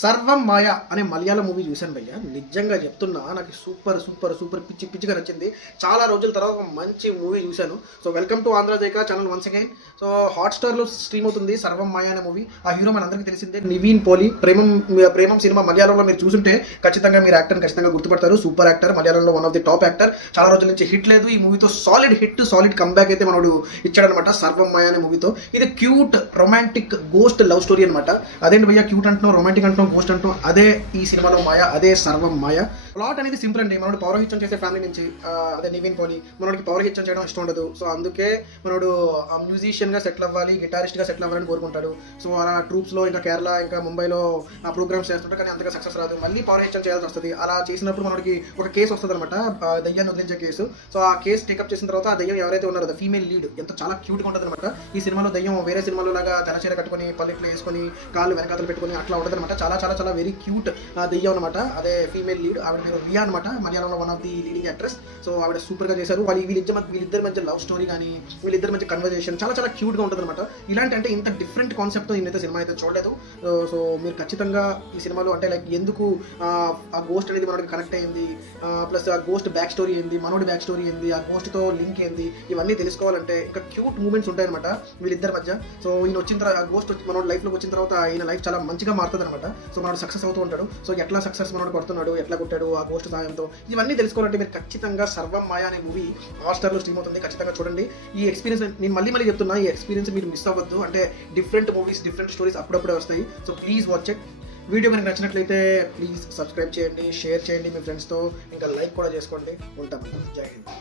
సర్వం మాయ అనే మలయాళం మూవీ చూశాను భయ్య. నిజంగా చెప్తున్నా, నాకు సూపర్ సూపర్ సూపర్ పిచ్చి పిచ్చిగా నచ్చింది. చాలా రోజుల తర్వాత ఒక మంచి మూవీ చూశాను. So welcome to Andhra Jaika channel once again. So హాట్‌స్టార్‌లో స్ట్రీమ్ అవుతుంది సర్వం మాయ అనే మూవీ. ఆ హీరో మనందరికీ తెలిసిందే, నివీన్ పోలి. ప్రేమం సినిమా మలయాళంలో మీరు చూసుంటే ఖచ్చితంగా మీరు యాక్టర్ని ఖచ్చితంగా గుర్తుపడతారు. సూపర్ యాక్టర్, మలయాళంలో one of the top actor. చాలా రోజుల నుంచి హిట్ లేదు. ఈ మూవీతో సాలిడ్ హిట్, సాలిడ్ కంబ్యాక్ అయితే మనోడు ఇచ్చాడనమాట సర్వం మాయ అనే మూవీతో. ఇది cute romantic ghost love story అనమాట. అదేంటి భయ్య, క్యూట్ అంటున్నాం, రొమాంటిక్ అంటున్నాం, గోస్ట్ అంటున్నాం, అదే ఈ సినిమాలో మాయ, అదే సర్వం మాయ. ప్లాట్ అనేది సింపుల్ అండి. మనోడు పౌరహిత్యం చేసే ఫ్యామిలీ నుంచి అదే నివిన్ పోలి, మనోడికి పౌరహిత్యం చేయడం ఇష్టం ఉండదు. సో అందుకే మనోడు మ్యూజిషియన్గా సెటిల్ అవ్వాలి, గిటారిస్ట్గా సెటిల్ అవ్వాలని కోరుకుంటాడు. సో అలా ట్రూప్స్లో ఇంకా కేరళ ఇంకా ముంబైలో ఆ ప్రోగ్రామ్స్ చేస్తుంటారు, కానీ అంతగా సక్సెస్ రాదు. మళ్ళీ పౌరహిత్యం చేయాల్సి వస్తుంది. అలా చేసినప్పుడు మనోడికి ఒక కేసు వస్తుంది అనమాట, దయ్యాన్ని వదిలించే కేసు. సో ఆ కేసు టేకప్ చేసిన తర్వాత ఆ దయ్యం ఎవరైతే ఉన్నారో ద ఫీమేల్ లీడ్ ఎంత చాలా క్యూట్గా ఉంటుంది అనమాట. ఈ సినిమాలో దయ్యం వేరే సినిమాలో లాగా తెరచీర కట్టుకొని పల్లెట్లో వేసుకొని కాళ్ళు వెనకాతలు పెట్టుకొని అట్లా ఉంటుంది అనమాట. చాలా చాలా చాలా వెరీ క్యూట్ దయ్యం అనమాట. అదే ఫీమేల్ లీడ్, ఆవిడ పేరు రియా అనమాట, మలయాళంలో one of the leading actress. So ఆవిడ సూపర్ గా చేశారు. వీళ్ళిద్దరి మధ్య లవ్ స్టోరీ కానీ, వీళ్ళిద్దరి మధ్య కన్వర్జేషన్ చాలా చాలా క్యూట్ గా ఉంటుంది అనమాట. ఇలాంటి అంటే ఇంత డిఫరెంట్ కాన్సెప్ట్ నేనైతే సినిమా అయితే చూడలేదు. సో మీరు ఖచ్చితంగా ఈ సినిమాలో అంటే లైక్ ఎందుకు ఆ గోస్ట్ అనేది మనకి కనెక్ట్ అయింది, ప్లస్ ఆ గోస్ట్ బ్యాక్ స్టోరీ ఏంది, మనోడి బ్యాక్ స్టోరీ ఏంది, ఆ గోస్ట్ తో లింక్ ఏంది, ఇవన్నీ తెలుసుకోవాలంటే ఇంకా క్యూట్ మూమెంట్స్ ఉంటాయన్నమాట వీళ్ళిద్దరి మధ్య. సో ఈయన వచ్చిన తర్వాత ఆ గోస్ట్ మనోడి లైఫ్ లోకి వచ్చిన తర్వాత ఈయన లైఫ్ చాలా మంచిగా మారుతుంది అనమాట. సో మనోడు సక్సెస్ అవుతూ ఉంటాడు. సో ఎట్లా సక్సెస్ మనోడు కొడుతున్నాడు, ఎట్లా కొట్టాడు ఆ గోస్ట్ సాయంతో, ఇవన్నీ తెలుసుకోవాలంటే మీరు ఖచ్చితంగా సర్వం మాయ అనే మూవీ హాట్‌స్టార్‌లో స్ట్రీమ్ అవుతుంది. ఖచ్చితంగా చూడండి. ఈ ఎక్స్పీరియన్స్ నేను మళ్ళీ చెప్తున్నా, ఈ ఎక్స్పీరియన్స్ మీరు మిస్ అవ్వద్దు. అంటే డిఫరెంట్ మూవీస్, డిఫరెంట్ స్టోరీస్ అప్పుడప్పుడే వస్తాయి. So please watch it. Video కనుక నచ్చినట్లయితే ప్లీజ్ సబ్స్క్రైబ్ చేయండి, షేర్ చేయండి మీ ఫ్రెండ్స్తో, ఇంకా లైక్ కూడా చేసుకోండి. ఉంటాను. జై హింద్.